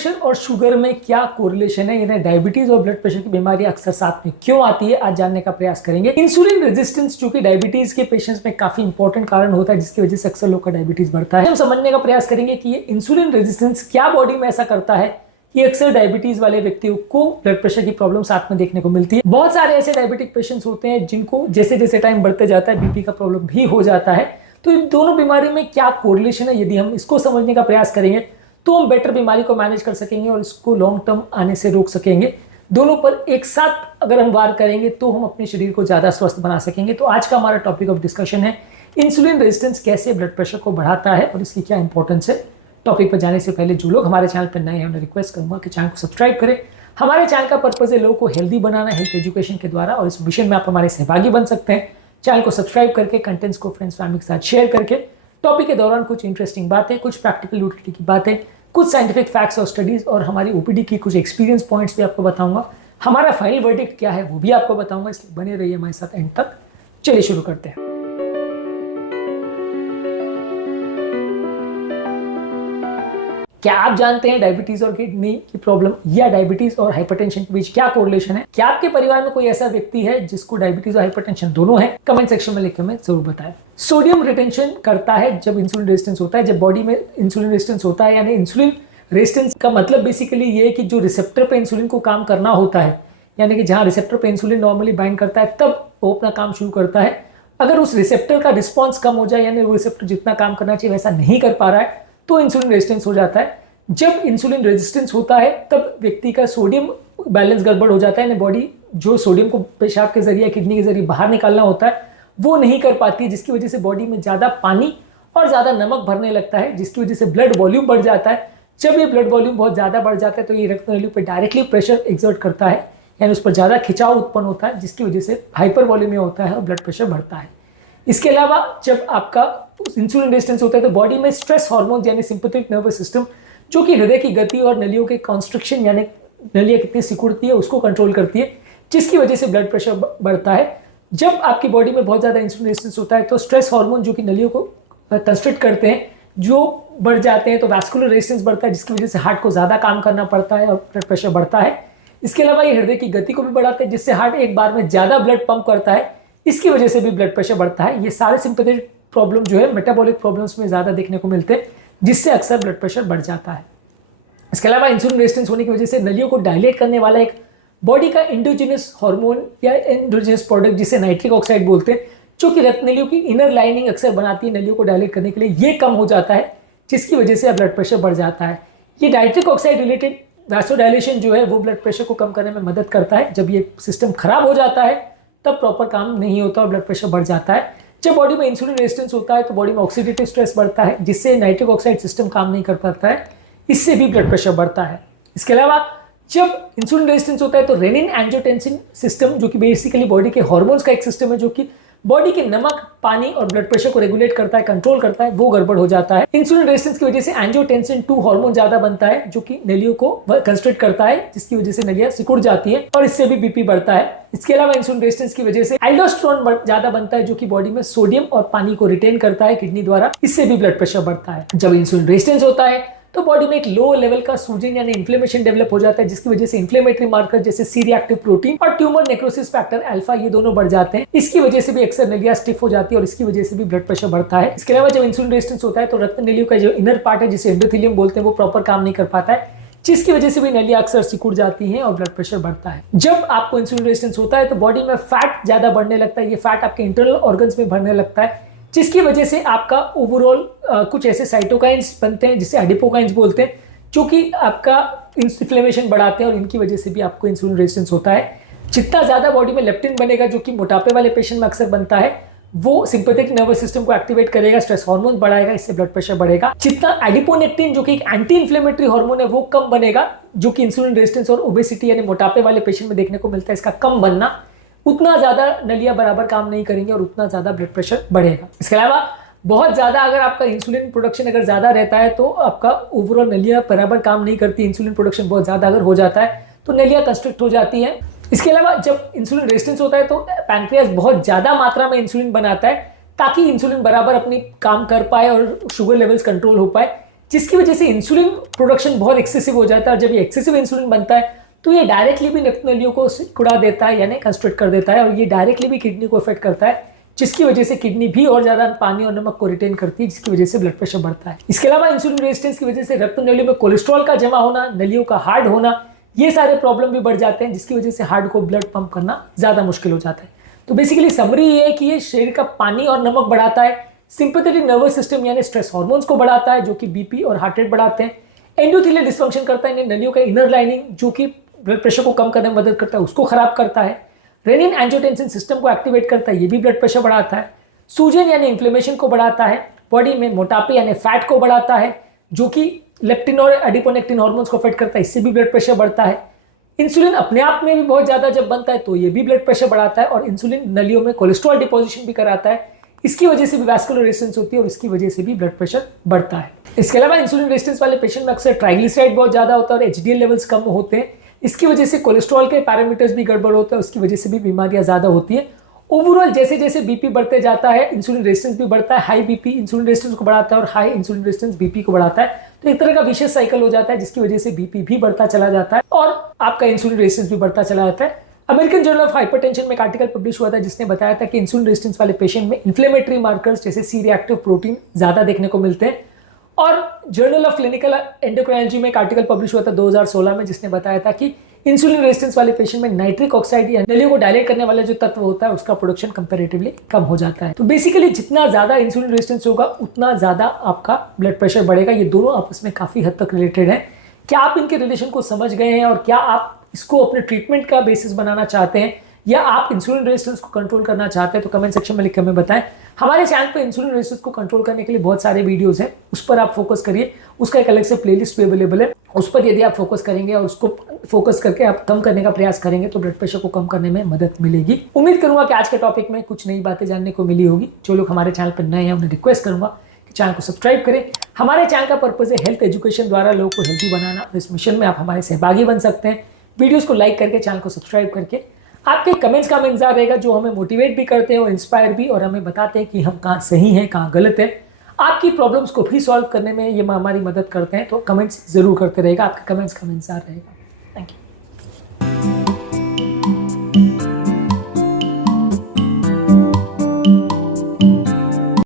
Pressure और sugar में क्या कोरिलेशन है, यानी डायबिटीज और ब्लड प्रेशर की बीमारी अक्सर साथ में क्यों आती है, आज जानने का प्रयास करेंगे। इंसुलिन रेजिस्टेंस जो कि डायबिटीज के पेशेंट्स में काफी इंपॉर्टेंट कारण होता है, जिसकी वजह से अक्सर लोग का डायबिटीज बढ़ता है। हम समझने का प्रयास करेंगे कि ये इंसुलिन रेजिस्टेंस क्या बॉडी में ऐसा करता है कि अक्सर डायबिटीज वाले व्यक्तियों को ब्लड प्रेशर की प्रॉब्लम साथ में देखने को मिलती है। बहुत सारे ऐसे डायबिटिक पेशेंट्स होते हैं जिनको जैसे जैसे टाइम बढ़ते जाता है बीपी का प्रॉब्लम भी हो जाता है। तो इन दोनों बीमारी में क्या कोरिलेशन है, यदि हम इसको समझने का प्रयास करेंगे तो हम बेटर बीमारी को मैनेज कर सकेंगे और इसको लॉन्ग टर्म आने से रोक सकेंगे। दोनों पर एक साथ अगर हम वार करेंगे तो हम अपने शरीर को ज्यादा स्वस्थ बना सकेंगे। तो आज का हमारा टॉपिक ऑफ डिस्कशन है इंसुलिन रेजिस्टेंस कैसे ब्लड प्रेशर को बढ़ाता है और इसकी क्या इंपॉर्टेंस है। टॉपिक पर जाने से पहले जो लोग हमारे चैनल पर नए हैं उन्हें रिक्वेस्ट करूंगा कि चैनल को सब्सक्राइब करें। हमारे चैनल का पर्पज है लोगों को हेल्दी बनाना, हेल्थ एजुकेशन के द्वारा, और इस मिशन में आप हमारे सहभागी बन सकते हैं चैनल को सब्सक्राइब करके, कंटेंट्स को फ्रेंड्स फैमिली के साथ शेयर करके। टॉपिक के दौरान कुछ इंटरेस्टिंग बातें, कुछ प्रैक्टिकल यूटिलिटी की बातें, कुछ साइंटिफिक फैक्ट्स और स्टडीज और हमारी ओपीडी की कुछ एक्सपीरियंस पॉइंट्स भी आपको बताऊंगा। हमारा फाइनल वर्डिक्ट क्या है वो भी आपको बताऊंगा, इसलिए बने रहिए हमारे साथ एंड तक। चलिए शुरू करते हैं। क्या आप जानते हैं डायबिटीज और किडनी की प्रॉब्लम या डायबिटीज और हाइपरटेंशन के बीच क्या कोरिलेशन है? क्या आपके परिवार में कोई ऐसा व्यक्ति है जिसको डायबिटीज और हाइपरटेंशन दोनों है? कमेंट सेक्शन में लिखकर हमें जरूर बताएं। सोडियम रिटेंशन करता है जब इंसुलिन रेजिस्टेंस होता है। जब बॉडी में इंसुलिन रेजिस्टेंस होता है, यानी इंसुलिन रेजिस्टेंस का मतलब बेसिकली ये है कि जो रिसेप्टर पे इंसुलिन को काम करना होता है, यानी कि जहां रिसेप्टर पे इंसुलिन नॉर्मली बाइंड करता है तब वो अपना काम शुरू करता है। अगर उस रिसेप्टर का रिस्पॉन्स कम हो जाए, यानी वो रिसेप्टर जितना काम करना चाहिए वैसा नहीं कर पा रहा है, तो इंसुलिन रेजिस्टेंस हो जाता है। जब इंसुलिन रेजिस्टेंस होता है तब व्यक्ति का सोडियम बैलेंस गड़बड़ हो जाता है, यानी बॉडी जो सोडियम को पेशाब के जरिए, किडनी के जरिए बाहर निकालना होता है वो नहीं कर पाती है, जिसकी वजह से बॉडी में ज्यादा पानी और ज्यादा नमक भरने लगता है, जिसकी वजह से ब्लड वॉल्यूम बढ़ जाता है। जब ये ब्लड वॉल्यूम बहुत ज्यादा बढ़ जाता है तो ये रक्त नलियों पर डायरेक्टली प्रेशर एक्सर्ट करता है, यानी उस पर ज्यादा खिंचाव उत्पन्न होता है, जिसकी वजह से हाइपर वॉल्यूमिया होता है और ब्लड प्रेशर बढ़ता है। इसके अलावा जब आपका इंसुलिन रेजिस्टेंस होता है तो बॉडी में स्ट्रेस हार्मोन यानी सिंपैथेटिक नर्वस सिस्टम, जो कि हृदय की गति और नलियों के कॉन्स्ट्रिक्शन यानी नलियां कितनी सिकुड़ती है उसको कंट्रोल करती है, जिसकी वजह से ब्लड प्रेशर बढ़ता है। जब आपकी बॉडी में बहुत ज्यादा इंसुलिन रेजिस्टेंस होता है तो स्ट्रेस हार्मोन जो कि नलियों को कंस्ट्रिक्ट करते हैं जो बढ़ जाते हैं, तो वैस्कुलर रेजिस्टेंस बढ़ता है, जिसकी वजह से हार्ट को ज्यादा काम करना पड़ता है और ब्लड प्रेशर बढ़ता है। इसके अलावा ये हृदय की गति को भी बढ़ाते हैं, जिससे हार्ट एक बार में ज्यादा ब्लड पंप करता है, इसकी वजह से भी ब्लड प्रेशर बढ़ता है। ये सारे सिंपैथेटिक प्रॉब्लम जो है मेटाबॉलिक प्रॉब्लम्स में ज्यादा देखने को मिलते हैं, जिससे अक्सर ब्लड प्रेशर बढ़ जाता है। इसके अलावा इंसुलिन रेजिस्टेंस होने की वजह से नलियों को डायलेट करने वाला एक बॉडी का इंडोजिनस हार्मोन या इंडोजिनस प्रोडक्ट जिसे नाइट्रिक ऑक्साइड बोलते हैं, जो कि रक्त नलियों की इनर लाइनिंग अक्सर बनाती है नलियों को डायलेट करने के लिए, ये कम हो जाता है, जिसकी वजह से ब्लड प्रेशर बढ़ जाता है। ये नाइट्रिक ऑक्साइड रिलेटेड वैसोडाइलेशन जो है वो ब्लड प्रेशर को कम करने में मदद करता है। जब ये सिस्टम खराब हो जाता है तब प्रॉपर काम नहीं होता और ब्लड प्रेशर बढ़ जाता है। जब बॉडी में इंसुलिन रेजिस्टेंस होता है तो बॉडी में ऑक्सीडेटिव स्ट्रेस बढ़ता है, जिससे नाइट्रिक ऑक्साइड सिस्टम काम नहीं कर पाता है, इससे भी ब्लड प्रेशर बढ़ता है। इसके अलावा जब इंसुलिन रेजिस्टेंस होता है तो रेनिन एंजियोटेंसिन सिस्टम, जो कि बेसिकली बॉडी के हार्मोन्स का एक सिस्टम है जो कि बॉडी के नमक, पानी और ब्लड प्रेशर को रेगुलेट करता है, कंट्रोल करता है, वो गड़बड़ हो जाता है। इंसुलिन रेजिस्टेंस की वजह से एंजियोटेंसिन 2 हार्मोन ज्यादा बनता है, जो कि नलियों को कंस्ट्रिक्ट करता है, जिसकी वजह से नलियां सिकुड़ जाती है और इससे भी बीपी बढ़ता है। इसके अलावा इंसुलिन रेजिस्टेंस की वजह से एल्डोस्टेरोन ज्यादा बनता है, जो कि बॉडी में सोडियम और पानी को रिटेन करता है किडनी द्वारा, इससे भी ब्लड प्रेशर बढ़ता है। जब इंसुलिन रेजिस्टेंस होता है तो बॉडी में एक लो लेवल का सूजन यानी इन्फ्लेमेशन डेवलप हो जाता है, जिसकी वजह से इन्फ्लेमेटरी मार्कर जैसे सी रिएक्टिव प्रोटीन और ट्यूमर नेक्रोसिस फैक्टर अल्फा ये दोनों बढ़ जाते हैं। इसकी वजह से भी अक्सर नलियां स्टिफ हो जाती है और इसकी वजह से भी ब्लड प्रेशर बढ़ता है। इसके अलावा जब इंसुलिन रेजिस्टेंस होता है तो रक्त नलियों का जो इनर पार्ट है जिसे एंडोथेलियम बोलते हैं वो प्रॉपर काम नहीं कर पाता है, जिसकी वजह से भी नलियां अक्सर सिकुड़ जाती हैं और ब्लड प्रेशर बढ़ता है। जब आपको इंसुलिन रेजिस्टेंस होता है तो बॉडी में फैट ज्यादा बढ़ने लगता है, ये फैट आपके इंटरनल ऑर्गन्स में भरने लगता है, जिसकी वजह से आपका ओवरऑल कुछ ऐसे साइटोकाइंस बनते हैं जिसे एडिपोकाइंस बोलते हैं, जो कि आपका इन्फ्लेमेशन बढ़ाते हैं और इनकी वजह से भी आपको इंसुलिन रेजिस्टेंस होता है। जितना ज्यादा बॉडी में लेप्टिन बनेगा, जो कि मोटापे वाले पेशेंट में अक्सर बनता है, वो सिंपैथेटिक नर्वस सिस्टम को एक्टिवेट करेगा, स्ट्रेस हार्मोन बढ़ाएगा, इससे ब्लड प्रेशर बढ़ेगा। जितना एडिपोनेक्टिन जो कि एक एंटी इन्फ्लेमेटरी हार्मोन है वो कम बनेगा, जो कि इंसुलिन रेजिस्टेंस और ओबेसिटी यानी मोटापे वाले पेशेंट में देखने को मिलता है, इसका कम बनना, उतना ज्यादा नलियां बराबर काम नहीं करेंगे और उतना ज्यादा ब्लड प्रेशर बढ़ेगा। इसके अलावा बहुत ज्यादा अगर आपका इंसुलिन प्रोडक्शन अगर ज्यादा रहता है तो आपका ओवरऑल नलियां बराबर काम नहीं करती। इंसुलिन प्रोडक्शन बहुत ज्यादा अगर हो जाता है तो नलियां कंस्ट्रिक्ट हो जाती हैं। इसके अलावा जब इंसुलिन रेजिस्टेंस होता है तो पैनक्रियास बहुत ज्यादा मात्रा में इंसुलिन बनाता है, ताकि इंसुलिन बराबर अपनी काम कर पाए और शुगर लेवल्स कंट्रोल हो पाए, जिसकी वजह से इंसुलिन प्रोडक्शन बहुत एक्सेसिव हो जाता है। और जब ये एक्सेसिव इंसुलिन बनता है तो ये डायरेक्टली भी रक्त नलियों को सिकुड़ा देता है, यानी कंस्ट्रिक्ट कर देता है, और ये डायरेक्टली भी किडनी को इफेक्ट करता है, जिसकी वजह से किडनी भी और ज्यादा पानी और नमक को रिटेन करती है, जिसकी वजह से ब्लड प्रेशर बढ़ता है। इसके अलावा इंसुलिन रेजिस्टेंस की वजह से रक्त नलियों में कोलेस्ट्रॉल का जमा होना, नलियों का हार्ड होना, ये सारे प्रॉब्लम भी बढ़ जाते हैं, जिसकी वजह से हार्ट को ब्लड पंप करना ज्यादा मुश्किल हो जाता है। तो बेसिकली समरी ये है कि ये शरीर का पानी और नमक बढ़ाता है, सिंपैथेटिक नर्वस सिस्टम यानी स्ट्रेस हार्मोन्स को बढ़ाता है, जो कि बीपी और हार्ट रेट बढ़ाते हैं। एंडोथेलियल डिसफंक्शन करता है, नलियों का इनर लाइनिंग जो कि ब्लड प्रेशर को कम करने में मदद करता है, उसको खराब करता है। रेनिन एंजियोटेंसिन सिस्टम को एक्टिवेट करता है, ये भी ब्लड प्रेशर बढ़ाता है। सूजन यानी इन्फ्लेमेशन को बढ़ाता है। बॉडी में मोटापे यानी फैट को बढ़ाता है, जो कि लेप्टिन और एडिपोनेक्टिन हार्मोन्स को अफेक्ट करता है, इससे भी ब्लड प्रेशर बढ़ता है। इंसुलिन अपने आप में भी बहुत ज्यादा जब बनता है तो ये भी ब्लड प्रेशर बढ़ाता है, और इंसुलिन नलियों में कोलेस्ट्रॉल डिपोजिशन भी कराता है, इसकी वजह से भी वैस्कुलर रेजिस्टेंस होती है और इसकी वजह से भी ब्लड प्रेशर बढ़ता है। इसके अलावा इंसुलिन रेजिस्टेंस वाले पेशेंट में अक्सर ट्राइग्लिसराइड बहुत ज्यादा होता है और एचडीएल लेवल्स कम होते हैं, इसकी वजह से कोलेस्ट्रॉल के पैरामीटर्स भी गड़बड़ होता है, उसकी वजह से भी बीमारियां ज्यादा होती है। ओवरऑल जैसे जैसे बीपी बढ़ते जाता है, इंसुलिन रेजिस्टेंस भी बढ़ता है। हाई बीपी इंसुलिन रेजिस्टेंस को बढ़ाता है और हाई इंसुलिन रेजिस्टेंस बीपी को बढ़ाता है, तो एक तरह का विशेष साइकिल हो जाता है, जिसकी वजह से बीपी भी बढ़ता चला जाता है और आपका इंसुलिन रेजिस्टेंस भी बढ़ता चला जाता है। अमेरिकन जर्नल ऑफ हाइपरटेंशन में एक आर्टिकल पब्लिश हुआ था, जिसने बताया था कि इंसुलिन रेजिस्टेंस वाले पेशेंट में इन्फ्लेमेटरी मार्कर्स जैसे सी रिएक्टिव प्रोटीन ज्यादा देखने को मिलते हैं। और जर्नल ऑफ क्लिनिकल एंडोक्राइनोलॉजी में एक आर्टिकल पब्लिश हुआ था 2016 में, जिसने बताया था कि इंसुलिन रेजिस्टेंस वाले पेशेंट में नाइट्रिक ऑक्साइड या नलियों को डायलेट करने वाला जो तत्व होता है उसका प्रोडक्शन कंपैरेटिवली कम हो जाता है। तो बेसिकली जितना ज्यादा इंसुलिन रेजिस्टेंस होगा उतना ज्यादा आपका ब्लड प्रेशर बढ़ेगा। ये दोनों आपस में काफी हद तक रिलेटेड है। क्या आप इनके रिलेशन को समझ गए हैं और क्या आप इसको अपने ट्रीटमेंट का बेसिस बनाना चाहते हैं, या आप इंसुलिन रेजिस्टेंस को कंट्रोल करना चाहते हैं, तो कमेंट सेक्शन में लिख के हमें बताएं। हमारे चैनल पे इंसुलिन रेजिस्टेंस को कंट्रोल करने के लिए बहुत सारे वीडियोस हैं, उस पर आप फोकस करिए। उसका एक अलग से प्लेलिस्ट भी अवेलेबल है, उस पर यदि आप फोकस करेंगे और उसको फोकस करके आप कम करने का प्रयास करेंगे तो ब्लड प्रेशर को कम करने में मदद मिलेगी। उम्मीद करूंगा कि आज के टॉपिक में कुछ नई बातें जानने को मिली होगी। जो लोग हमारे चैनल पर नए हैं उन्हें रिक्वेस्ट करूंगा कि चैनल को सब्सक्राइब करें। हमारे चैनल का पर्पज है हेल्थ एजुकेशन द्वारा लोगों को हेल्थी बनाना, और इस मिशन में आप हमारे सहभागी बन सकते हैं। वीडियोस को लाइक करके, चैनल को सब्सक्राइब करके। आपके कमेंट्स का हमें इंतजार रहेगा, जो हमें मोटिवेट भी करते हैं और इंस्पायर भी, और हमें बताते हैं कि हम कहाँ सही हैं कहाँ गलत है। आपकी प्रॉब्लम्स को भी सॉल्व करने में ये हमारी मदद करते हैं, तो कमेंट्स जरूर करते रहेगा। आपके कमेंट्स का हमें इंतजार रहेगा।